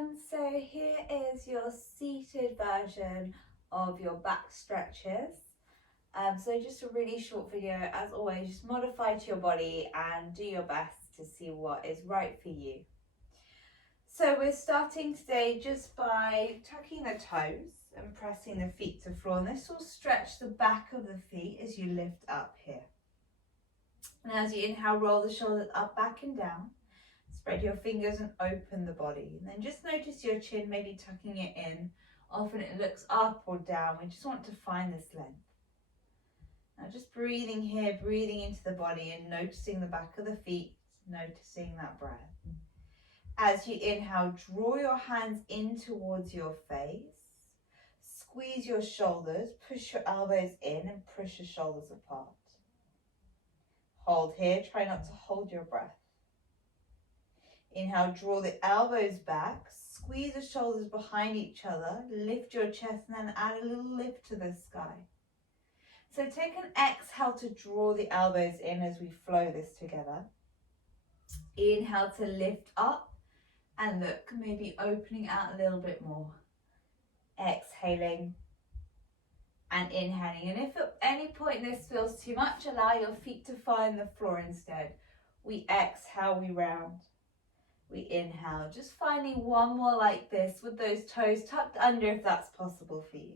everyone, so here is your seated version of your back stretches. So just a really short video, as always, just modify to your body and do your best to see what is right for you. So we're starting today just by tucking the toes and pressing the feet to the floor, and this will stretch the back of the feet as you lift up here. And as you inhale, roll the shoulders up, back and down. Spread your fingers and open the body. And then just notice your chin, maybe tucking it in. Often it looks up or down. We just want to find this length. Now just breathing here, breathing into the body and noticing the back of the feet, noticing that breath. As you inhale, draw your hands in towards your face. Squeeze your shoulders, push your elbows in and push your shoulders apart. Hold here, try not to hold your breath. Inhale, draw the elbows back, squeeze the shoulders behind each other, lift your chest and then add a little lift to the sky. So take an exhale to draw the elbows in as we flow this together. Inhale to lift up and look, maybe opening out a little bit more. Exhaling and inhaling. And if at any point this feels too much, allow your feet to find the floor instead. We exhale, we round. We inhale, just finding one more like this with those toes tucked under if that's possible for you.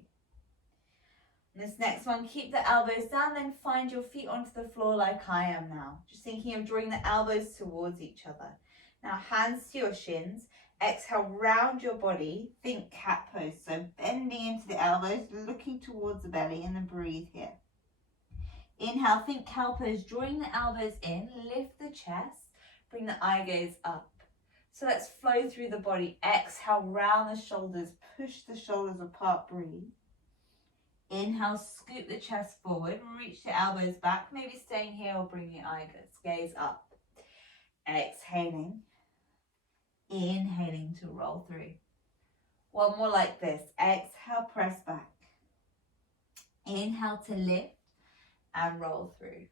And this next one, keep the elbows down, then find your feet onto the floor like I am now. Just thinking of drawing the elbows towards each other. Now hands to your shins, exhale, round your body, think cat pose. So bending into the elbows, looking towards the belly and then breathe here. Inhale, think cow pose, drawing the elbows in, lift the chest, bring the eye gaze up. So let's flow through the body. Exhale, round the shoulders, push the shoulders apart, breathe. Inhale, scoop the chest forward, reach the elbows back, maybe staying here or bring the eye gaze up. Exhaling, inhaling to roll through. One more like this. Exhale, press back. Inhale to lift and roll through.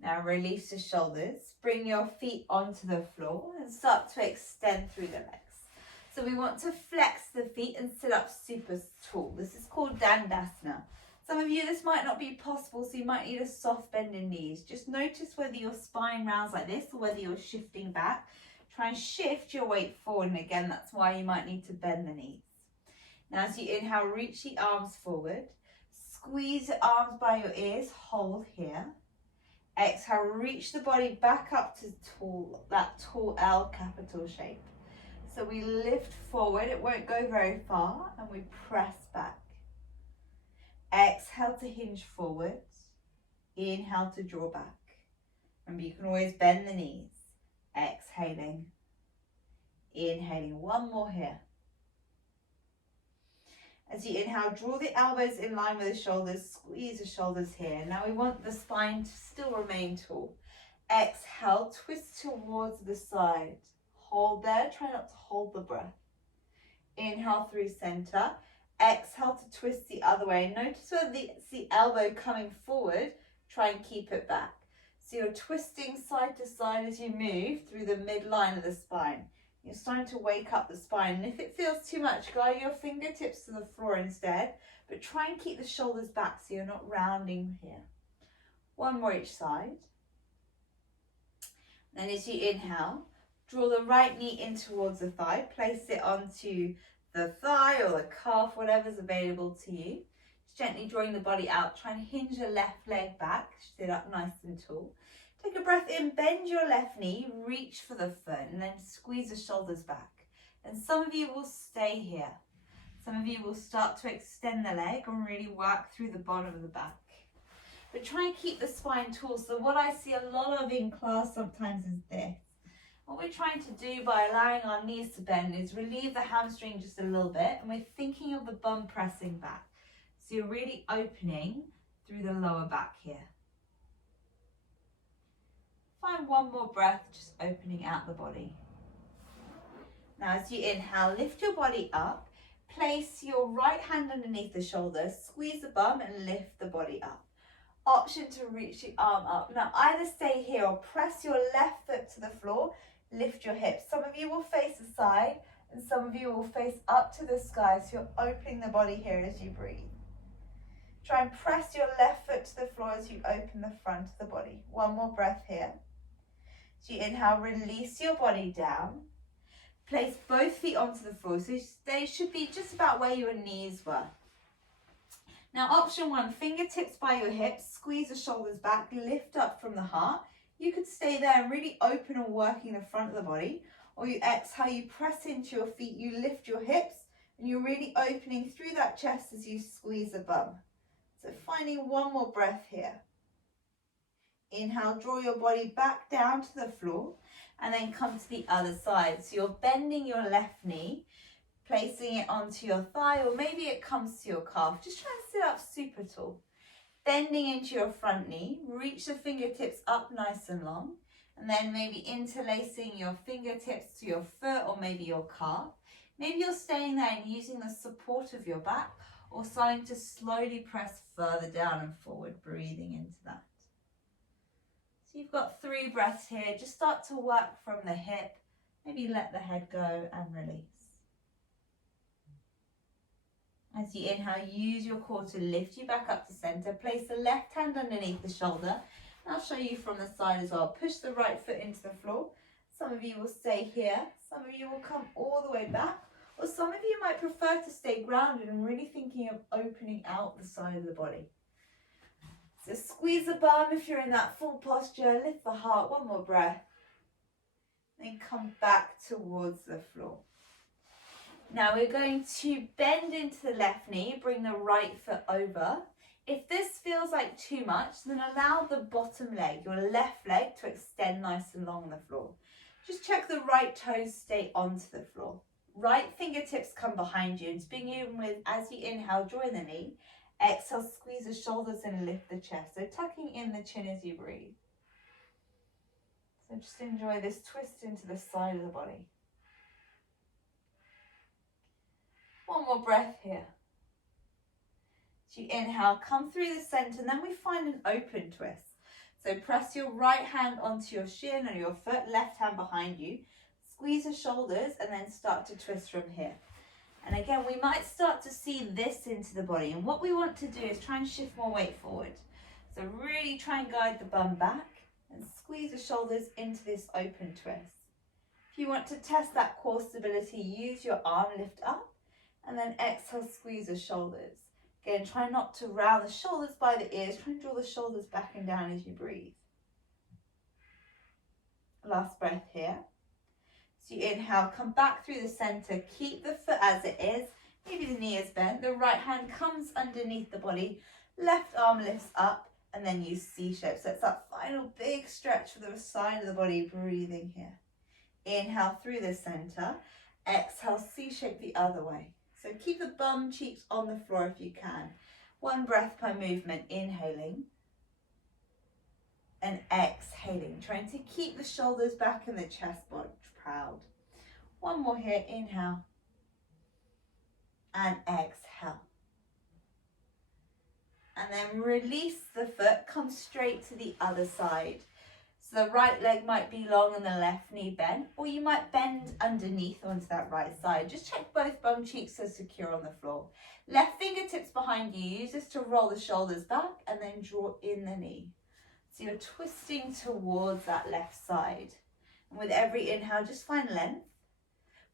Now release the shoulders, bring your feet onto the floor and start to extend through the legs. So we want to flex the feet and sit up super tall. This is called Dandasana. Some of you, this might not be possible, so you might need a soft bend in knees. Just notice whether your spine rounds like this or whether you're shifting back. Try and shift your weight forward, and again, that's why you might need to bend the knees. Now as you inhale, reach the arms forward. Squeeze the arms by your ears, hold here. Exhale, reach the body back up to that tall L capital shape. So we lift forward, it won't go very far, and we press back. Exhale to hinge forwards. Inhale to draw back. Remember, you can always bend the knees. Exhaling. Inhaling, one more here. As you inhale, draw the elbows in line with the shoulders, squeeze the shoulders here. Now we want the spine to still remain tall. Exhale, twist towards the side. Hold there, try not to hold the breath. Inhale through center. Exhale to twist the other way. Notice whether it's the elbow coming forward, try and keep it back. So you're twisting side to side as you move through the midline of the spine. You're starting to wake up the spine, and if it feels too much, guide your fingertips to the floor instead, but try and keep the shoulders back so you're not rounding here. One more each side. Then as you inhale, draw the right knee in towards the thigh, place it onto the thigh or the calf, whatever's available to you. Just gently drawing the body out, try and hinge the left leg back, sit up nice and tall. Take a breath in, bend your left knee, reach for the foot, and then squeeze the shoulders back. And some of you will stay here. Some of you will start to extend the leg and really work through the bottom of the back. But try and keep the spine tall. So what I see a lot of in class sometimes is this. What we're trying to do by allowing our knees to bend is relieve the hamstring just a little bit, and we're thinking of the bum pressing back. So you're really opening through the lower back here. Find one more breath, just opening out the body. Now as you inhale, lift your body up, place your right hand underneath the shoulders, squeeze the bum and lift the body up. Option to reach the arm up. Now either stay here or press your left foot to the floor, Lift your hips. Some of you will face the side and some of you will face up to the sky, so you're opening the body here as you breathe. Try and press your left foot to the floor as you open the front of the body. One more breath here. As you inhale, release your body down. Place both feet onto the floor, so they should be just about where your knees were. Now option one, fingertips by your hips, squeeze the shoulders back, lift up from the heart. You could stay there and really open and working the front of the body, or you exhale, you press into your feet, you lift your hips, and you're really opening through that chest as you squeeze the bum. So finding one more breath here. Inhale, draw your body back down to the floor, and then come to the other side. So you're bending your left knee, placing it onto your thigh, or maybe it comes to your calf. Just try and sit up super tall. Bending into your front knee, reach the fingertips up nice and long, and then maybe interlacing your fingertips to your foot or maybe your calf. Maybe you're staying there and using the support of your back, or starting to slowly press further down and forward, breathing into that. So you've got 3 breaths here. Just start to work from the hip. Maybe let the head go and release. As you inhale, use your core to lift you back up to center. Place the left hand underneath the shoulder. And I'll show you from the side as well. Push the right foot into the floor. Some of you will stay here. Some of you will come all the way back. Or some of you might prefer to stay grounded and really thinking of opening out the side of the body. So squeeze the bum if you're in that full posture. Lift the heart. One more breath. Then come back towards the floor. Now we're going to bend into the left knee, bring the right foot over. If this feels like too much, then allow the bottom leg, your left leg, to extend nice and long on the floor. Just check the right toes stay onto the floor. Right fingertips come behind you, and to begin with, as you inhale, join the knee. Exhale, squeeze the shoulders and lift the chest. So tucking in the chin as you breathe. So just enjoy this twist into the side of the body. One more breath here. As you inhale, come through the center, and then we find an open twist. So press your right hand onto your shin or your foot, left hand behind you. Squeeze the shoulders and then start to twist from here. And again, we might start to see this into the body. And what we want to do is try and shift more weight forward. So really try and guide the bum back and squeeze the shoulders into this open twist. If you want to test that core stability, use your arm lift up. And then exhale, squeeze the shoulders. Again, try not to round the shoulders by the ears. Try and draw the shoulders back and down as you breathe. Last breath here. So you inhale, come back through the center. Keep the foot as it is. Maybe the knee is bent. The right hand comes underneath the body. Left arm lifts up, and then you C-shape. So it's that final big stretch for the side of the body, breathing here. Inhale through the center. Exhale, C-shape the other way. So keep the bum cheeks on the floor if you can. 1 breath per movement, inhaling and exhaling. Trying to keep the shoulders back and the chest proud. 1 more here, inhale and exhale. And then release the foot, come straight to the other side. So the right leg might be long and the left knee bent, or you might bend underneath onto that right side. Just check both bum cheeks are secure on the floor. Left fingertips behind you. Use this to roll the shoulders back and then draw in the knee. So you're twisting towards that left side. And with every inhale, just find length.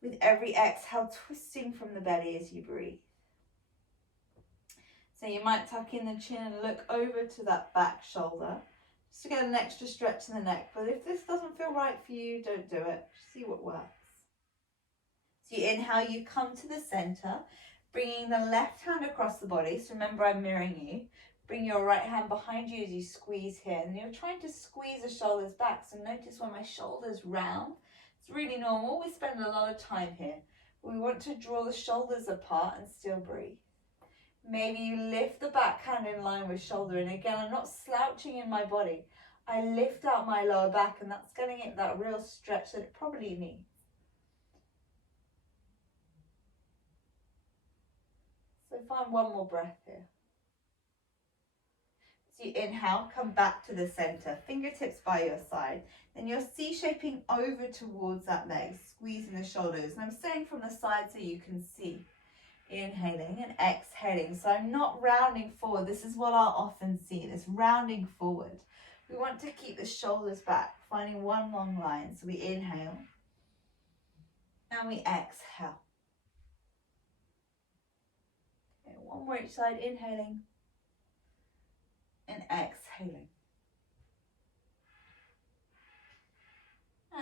With every exhale, twisting from the belly as you breathe. So you might tuck in the chin and look over to that back shoulder, just to get an extra stretch in the neck. But if this doesn't feel right for you, don't do it. Just see what works. So you inhale, you come to the center, bringing the left hand across the body. So remember, I'm mirroring you. Bring your right hand behind you as you squeeze here. And you're trying to squeeze the shoulders back. So notice when my shoulder's round, it's really normal. We spend a lot of time here. We want to draw the shoulders apart and still breathe. Maybe you lift the back hand in line with shoulder. And again, I'm not slouching in my body. I lift out my lower back, and that's getting it that real stretch that it probably needs. So find 1 more breath here. So you inhale, come back to the center, fingertips by your side. Then you're C-shaping over towards that leg, squeezing the shoulders. And I'm staying from the side so you can see. Inhaling and exhaling. So I'm not rounding forward. This is what I'll often see, this rounding forward. We want to keep the shoulders back, finding one long line. So we inhale and we exhale. Okay, one more each side, inhaling and exhaling.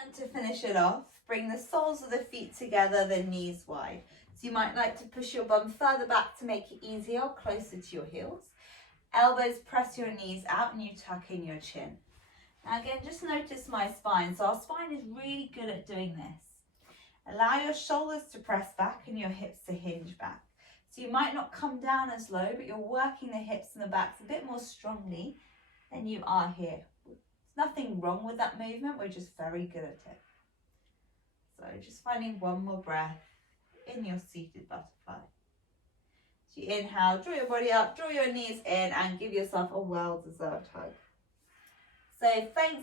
And to finish it off, bring the soles of the feet together, the knees wide. So you might like to push your bum further back to make it easier, closer to your heels. Elbows press your knees out and you tuck in your chin. Now again, just notice my spine. So our spine is really good at doing this. Allow your shoulders to press back and your hips to hinge back. So you might not come down as low, but you're working the hips and the backs a bit more strongly than you are here. Nothing wrong with that movement, we're just very good at it. So just finding one more breath in your seated butterfly. So you inhale, draw your body up, draw your knees in and give yourself a well-deserved hug. So thanks.